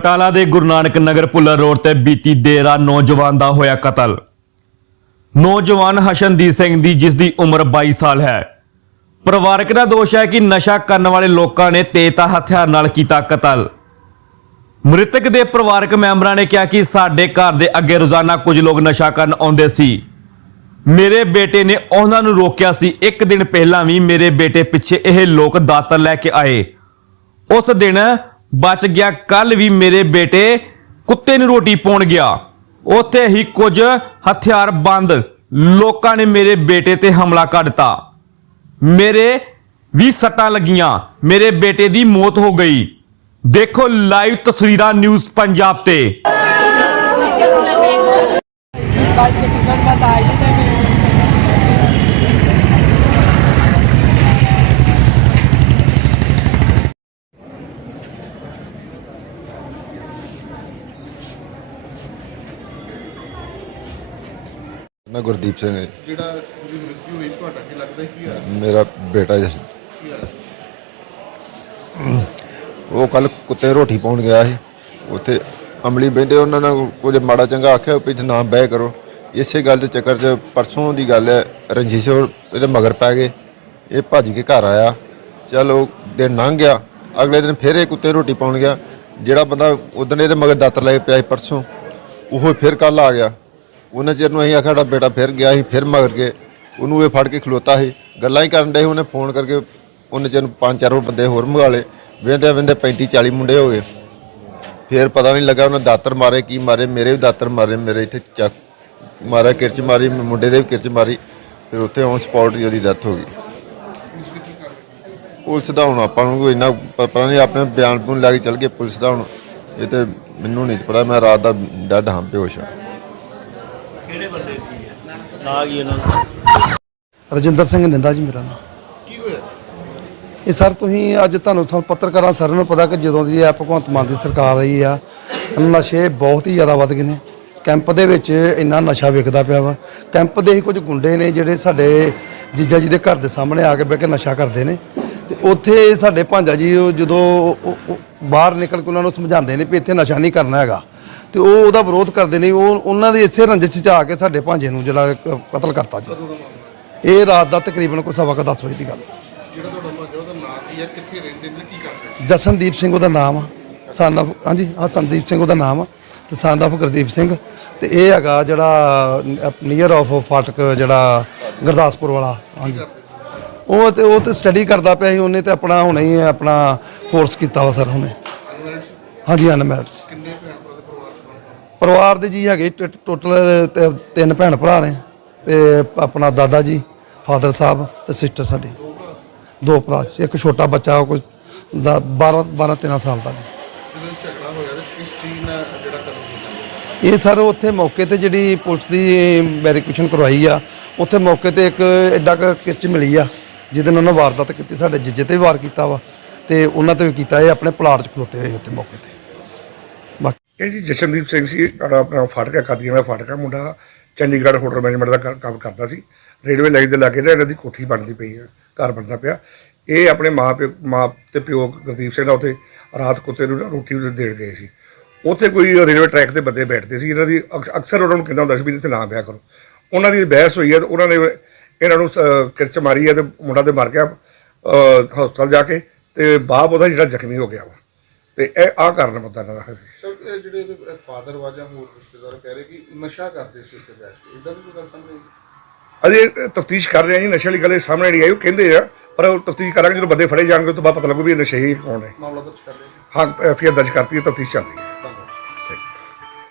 ਬਟਾਲਾ ਦੇ ਗੁਰੂ ਨਾਨਕ ਨਗਰ ਪੁੱਲਰ ਰੋਡ ਤੇ ਬੀਤੀ ਦੇਰ ਰਾਤ ਨੌਜਵਾਨ ਦਾ ਹੋਇਆ ਕਤਲ। ਨੌਜਵਾਨ ਹਸ਼ਨਦੀਪ ਸਿੰਘ ਦੀ, ਜਿਸ ਦੀ ਉਮਰ 22 ਸਾਲ ਹੈ। ਪਰਿਵਾਰਕ ਦਾ ਦੋਸ਼ ਹੈ ਕਿ ਨਸ਼ਾ ਕਰਨ ਵਾਲੇ ਲੋਕਾਂ ਨੇ ਤੇਜ਼ਤਾ ਹਥਿਆਰ ਨਾਲ ਕੀਤਾ ਕਤਲ। ਮ੍ਰਿਤਕ ਦੇ ਪਰਿਵਾਰਕ ਮੈਂਬਰਾਂ ਨੇ ਕਿਹਾ ਕਿ ਸਾਡੇ ਘਰ ਦੇ ਅੱਗੇ ਰੋਜ਼ਾਨਾ ਕੁਝ ਲੋਕ ਨਸ਼ਾ ਕਰਨ ਆਉਂਦੇ ਸੀ। ਮੇਰੇ ਬੇਟੇ ਨੇ ਉਹਨਾਂ ਨੂੰ ਰੋਕਿਆ ਸੀ। ਇੱਕ ਦਿਨ ਪਹਿਲਾਂ ਵੀ ਮੇਰੇ ਬੇਟੇ ਪਿੱਛੇ ਇਹ ਲੋਕ ਦਾਤਰ ਲੈ ਕੇ ਆਏ। ਉਸ ਦਿਨ ਬਚ ਗਿਆ ਕੱਲ ਵੀ ਮੇਰੇ ਬੇਟੇ ਕੁੱਤੇ ਨੂੰ ਰੋਟੀ ਪਾਉਣ ਗਿਆ। ਉੱਥੇ ਹੀ ਕੁਝ ਹਥਿਆਰ ਬੰਦ। ਲੋਕਾਂ ਨੇ ਮੇਰੇ ਬੇਟੇ ਤੇ ਹਮਲਾ ਕਰ ਦਿੱਤਾ। ਮੇਰੇ ਵੀ ਸੱਟਾਂ ਲੱਗੀਆਂ। ਮੇਰੇ ਬੇਟੇ ਦੀ ਮੌਤ ਹੋ ਗਈ। ਦੇਖੋ ਲਾਈਵ ਤਸਵੀਰਾਂ ਨਿਊਜ਼ ਪੰਜਾਬ ਤੇ ਮੈਂ ਗੁਰਦੀਪ ਸਿੰਘ ਹੈ। ਜਿਹੜਾ ਉਹਦੀ ਮ੍ਰਿਤੂ ਹੋਈ ਤੁਹਾਡਾ ਕੀ ਲੱਗਦਾ ਕੀ ਆ ਮੇਰਾ ਬੇਟਾ ਜਸ ਉਹ ਕੱਲ ਕੁੱਤੇ ਰੋਟੀ ਪਾਉਣ ਗਿਆ ਸੀ। ਉੱਥੇ ਅਮਲੀ ਬਹਿੰਦੇ ਉਹਨਾਂ ਨੇ ਕੁਝ ਮਾੜਾ ਚੰਗਾ ਆਖਿਆ ਵੀ ਇੱਥੇ ਨਾ ਬਹਿ ਕਰੋ। ਇਸੇ ਗੱਲ ਦੇ ਚੱਕਰ 'ਚ ਪਰਸੋਂ ਦੀ ਗੱਲ ਹੈ ਰਣਜੀਤ ਸਿੰਘ ਇਹਦੇ ਮਗਰ ਪੈ ਗਏ। ਇਹ ਭੱਜ ਕੇ ਘਰ ਆਇਆ। ਚਲ ਉਹ ਦਿਨ ਲੰਘ ਗਿਆ। ਅਗਲੇ ਦਿਨ ਫਿਰ ਇਹ ਕੁੱਤੇ ਰੋਟੀ ਪਾਉਣ ਗਿਆ। ਜਿਹੜਾ ਬੰਦਾ ਉਦੋਂ ਇਹਦੇ ਮਗਰ ਦਾਤਰ ਲੈ ਪਿਆ ਸੀ ਪਰਸੋਂ ਉਹ ਫਿਰ ਕੱਲ ਆ ਗਿਆ। ਉਹਨਾਂ ਚਿਰ ਨੂੰ ਅਸੀਂ ਆਖਿਆ ਸਾਡਾ ਬੇਟਾ ਫਿਰ ਗਿਆ ਸੀ ਫਿਰ ਮਗਰ ਕੇ ਉਹਨੂੰ ਇਹ ਫੜ ਕੇ ਖਲੋਤਾ ਸੀ। ਗੱਲਾਂ ਹੀ ਕਰਨ ਡੇ ਸੀ, ਉਹਨੇ ਫੋਨ ਕਰਕੇ ਉਹਨੇ ਚਿਰ ਨੂੰ ਪੰਜ ਚਾਰ ਹੋਰ ਬੰਦੇ ਹੋਰ ਮੰਗਾ ਲਏ। ਵੇਂਦੇ ਵੇਂਦੇ 35 40 ਮੁੰਡੇ ਹੋ ਗਏ। ਫਿਰ ਪਤਾ ਨਹੀਂ ਲੱਗਾ ਉਹਨੇ ਦਾਤਰ ਮਾਰੇ ਕੀ ਮਾਰੇ ਮੇਰੇ ਵੀ ਦਾਤਰ ਮਾਰੇ ਮੇਰੇ ਇੱਥੇ ਚੱਕ ਮਾਰਿਆ ਕਿਰਚ ਮਾਰੀ ਮੁੰਡੇ ਦੇ ਵੀ ਕਿਰਚ ਮਾਰੀ। ਫਿਰ ਉੱਥੇ ਔਨ ਸਪੌਟ ਹੀ ਉਹਦੀ ਡੈਥ ਹੋ ਗਈ। ਪੁਲਿਸ ਦਾ ਹੁਣ ਆਪਾਂ ਨੂੰ ਕੋਈ ਇੰਨਾ ਪਤਾ ਨਹੀਂ ਆਪਣੇ ਬਿਆਨ ਬੂਨ ਲੈ ਕੇ ਚੱਲ ਗਏ ਪੁਲਿਸ ਦਾ ਹੁਣ। ਇਹ ਤੇ ਮੈਨੂੰ ਨਹੀਂ ਪਤਾ ਮੈਂ ਰਾਤ ਦਾ ਡੱਡ ਹਾਂ ਬੇਹੋਸ਼ ਹਾਂ। ਰਜਿੰਦਰ ਸਿੰਘ ਨਿੰਦਾ ਜੀ ਮੇਰਾ ਨਾਮ। ਕੀ ਹੋਇਆ? ਇਹ ਸਰ ਤੁਸੀਂ ਅੱਜ ਤੁਹਾਨੂੰ ਤੁਹਾਨੂੰ ਪੱਤਰਕਾਰਾਂ ਸਾਰਿਆਂ ਨੂੰ ਪਤਾ ਕਿ ਜਦੋਂ ਦੀ ਇਹ ਭਗਵੰਤ ਮਾਨ ਦੀ ਸਰਕਾਰ ਆਈ ਆ ਨਸ਼ੇ ਬਹੁਤ ਹੀ ਜ਼ਿਆਦਾ ਵੱਧ ਗਏ ਨੇ। ਕੈਂਪ ਦੇ ਵਿੱਚ ਇੰਨਾ ਨਸ਼ਾ ਵਿਕਦਾ ਪਿਆ ਵਾ। ਕੈਂਪ ਦੇ ਹੀ ਕੁਝ ਗੁੰਡੇ ਨੇ ਜਿਹੜੇ ਸਾਡੇ ਜੀਜਾ ਜੀ ਦੇ ਘਰ ਦੇ ਸਾਹਮਣੇ ਆ ਕੇ ਬਹਿ ਕੇ ਨਸ਼ਾ ਕਰਦੇ ਨੇ। ਤੇ ਉੱਥੇ ਸਾਡੇ ਭਾਂਜਾ ਜੀ ਉਹ ਜਦੋਂ ਬਾਹਰ ਨਿਕਲ ਕੇ ਉਹਨਾਂ ਨੂੰ ਸਮਝਾਉਂਦੇ ਨੇ ਵੀ ਇੱਥੇ ਨਸ਼ਾ ਨਹੀਂ ਕਰਨਾ ਹੈਗਾ। ਤੇ ਉਹ ਉਹਦਾ ਵਿਰੋਧ ਕਰਦੇ ਨੇ ਉਹ ਉਹਨਾਂ ਦੇ ਇਸੇ ਰੰਜਿਸ਼ 'ਚ ਆ ਕੇ ਸਾਡੇ ਭਾਂਜੇ ਨੂੰ ਜਿਹੜਾ ਕਤਲ ਕਰਤਾ ਜੀ। ਇਹ ਰਾਤ ਦਾ ਤਕਰੀਬਨ ਕੋਈ ਸਵਾ ਕੁ ਦਸ ਵਜੇ ਦੀ ਗੱਲ ਹੈ। ਜਿਹੜਾ ਤੁਹਾਡਾ ਭਾਜਾ ਉਹਦਾ ਨਾਂ ਕੀ ਹੈ? ਕਿੱਥੇ ਰਹਿੰਦੇ ਨੇ? ਕੀ ਕਰਦੇ ਜਸਨਦੀਪ ਸਿੰਘ ਉਹਦਾ ਨਾਮ ਆ। son of ਹਾਂਜੀ ਹਾਂ ਸੰਦੀਪ ਸਿੰਘ ਉਹਦਾ ਨਾਮ ਆ ਤੇ of ਗੁਰਦੀਪ ਸਿੰਘ। ਤੇ ਇਹ ਹੈਗਾ ਜਿਹੜਾ ਨੀਅਰ ਆਫ ਫਾਟਕ ਜਿਹੜਾ ਗੁਰਦਾਸਪੁਰ ਵਾਲਾ ਹਾਂਜੀ। ਉਹ ਤੇ ਉਹ ਤੇ ਸਟੱਡੀ ਕਰਦਾ ਪਿਆ ਸੀ ਉਹਨੇ ਤੇ ਆਪਣਾ ਹੁਣੇ ਹੀ ਆਪਣਾ ਕੋਰਸ ਕੀਤਾ ਵਾ ਸਰ ਹੁਣੇ। ਹਾਂਜੀ ਅਨਮੈਰਿਡਸ ਕਿੰਨੇ ਭੈਣ ਭਰਾ ਦੇ ਪਰਿਵਾਰ ਚ ਪਰਿਵਾਰ ਦੇ ਜੀ ਹੈਗੇ ਟੋਟਲ ਤਿੰਨ ਭੈਣ ਭਰਾ ਨੇ ਤੇ ਆਪਣਾ ਦਾਦਾ ਜੀ, ਫਾਦਰ ਸਾਹਿਬ ਤੇ ਸਿਸਟਰ ਸਾਡੀ। ਦੋ ਭਰਾ, ਇੱਕ ਛੋਟਾ ਬੱਚਾ ਕੋਈ 12 12 13 ਸਾਲ ਦਾ ਜੀ। ਇਹ ਸਰ ਉੱਥੇ ਮੌਕੇ ਤੇ ਜਿਹੜੀ ਪੁਲਿਸ ਦੀ ਵੈਰੀਫਿਕੇਸ਼ਨ ਕਰਵਾਈ ਆ, ਉੱਥੇ ਮੌਕੇ ਤੇ ਇੱਕ ਐਡਾ ਕੁ ਕਿਰਚ ਮਿਲੀ ਆ, ਜਿਹਦੇ ਨਾਲ ਉਹਨਾਂ ਵਾਰਦਾਤ ਕੀਤੀ, ਸਾਡੇ ਜੀਜੇ ਤੇ ਵੀ ਵਾਰ ਕੀਤਾ ਵਾ, ਤੇ ਉਹਨਾਂ ਤੇ ਵੀ ਕੀਤਾ, ਇਹ ਆਪਣੇ ਪਲਾਟ 'ਚ ਖਲੋਤੇ ਹੋਏ ਉੱਥੇ ਮੌਕੇ ਤੇ। ਇਹ ਜੀ ਜਸ਼ਨਦੀਪ ਸਿੰਘ ਸੀ ਸਾਡਾ ਆਪਣਾ ਫਾਟਕਾ ਕਾਦੀਆਂ ਦਾ ਫਾਟਕਾ ਮੁੰਡਾ ਚੰਡੀਗੜ੍ਹ ਹੋਟਲ ਮੈਨੇਜਮੈਂਟ ਦਾ ਕੰਮ ਕਰਦਾ ਸੀ। ਰੇਲਵੇ ਲਾਈਨ ਦੇ ਲਾਗੇ ਜਿਹੜਾ ਇਹਨਾਂ ਦੀ ਕੋਠੀ ਬਣਦੀ ਪਈ ਹੈ ਘਰ ਬਣਦਾ ਪਿਆ। ਇਹ ਆਪਣੇ ਮਾਂ ਪਿਓ ਮਾਂ ਤੇ ਪਿਓ ਗੁਰਦੀਪ ਸਿੰਘ ਦਾ ਉੱਥੇ ਰਾਤ ਕੁੱਤੇ ਨੂੰ ਨਾ ਰੋਟੀ ਦੇਣ ਗਏ ਸੀ। ਉੱਥੇ ਕੋਈ ਰੇਲਵੇ ਟਰੈਕ ਤੇ ਬੰਦੇ ਬੈਠਦੇ ਸੀ ਇਹਨਾਂ ਦੀ ਅਕਸ- ਅਕਸਰ ਉਹਨਾਂ ਨੂੰ ਕਹਿੰਦਾ ਹੁੰਦਾ ਸੀ ਵੀ ਇੱਥੇ ਨਾ ਬਿਆ ਕਰੋ। ਉਹਨਾਂ ਦੀ ਬਹਿਸ ਹੋਈ ਹੈ ਤੇ ਉਹਨਾਂ ਨੇ ਇਹਨਾਂ ਨੂੰ ਅਹ, ਕਿਰਚ ਮਾਰੀ ਹੈ ਤੇ ਮੁੰਡਾ ਤੇ ਮਰ ਗਿਆ ਹਸਪਤਾਲ ਜਾ ਕੇ ਤੇ ਬਾਪ ਉਹਦਾ ਜਿਹੜਾ ਜ਼ਖਮੀ ਹੋ ਗਿਆ ਵਾ। ਤੇ ਇਹ ਆ ਕਾਰਨ ਮੁੱਦਾ ਇਹਨਾਂ ਦਾ ਸਰ ਜਿਹੜੇ ਫਾਦਰ ਵਾਜਾ ਹੋਰ ਰਿਸ਼ਤੇਦਾਰ ਕਹਿ ਰਹੇ ਕਿ ਨਸ਼ਾ ਕਰਦੇ ਸੀ ਉੱਥੇ ਬੈਠ ਕੇ। ਇਦਾਂ ਦੀ ਕੋਈ ਗੱਲ ਸਾਹਮਣੇ? ਅਜੇ ਤਫਤੀਸ਼ ਕਰ ਰਹੇ ਆ ਜੀ ਨਸ਼ੇ ਵਾਲੀ ਗੱਲ ਸਾਹਮਣੇ ਨਹੀਂ ਆਈ ਉਹ ਕਹਿੰਦੇ ਆ ਪਰ ਉਹ ਤਫਤੀਸ਼ ਕਰਾਂਗੇ ਜਦੋਂ ਬੰਦੇ ਫੜੇ ਜਾਣਗੇ ਉਸ ਤੋਂ ਬਾਅਦ ਪਤਾ ਲੱਗੂ ਵੀ ਇਹ ਨਸ਼ੇ ਹੀ ਕੌਣ ਹੈ ਮਾਮਲਾ ਦਰਜ ਕਰ ਰਹੇ ਹਾਂ ਐਫਆਈਆਰ ਦਰਜ ਕਰਤੀ ਹੈ ਤਫਤੀਸ਼ ਚੱਲ ਰਹੀ ਹੈ।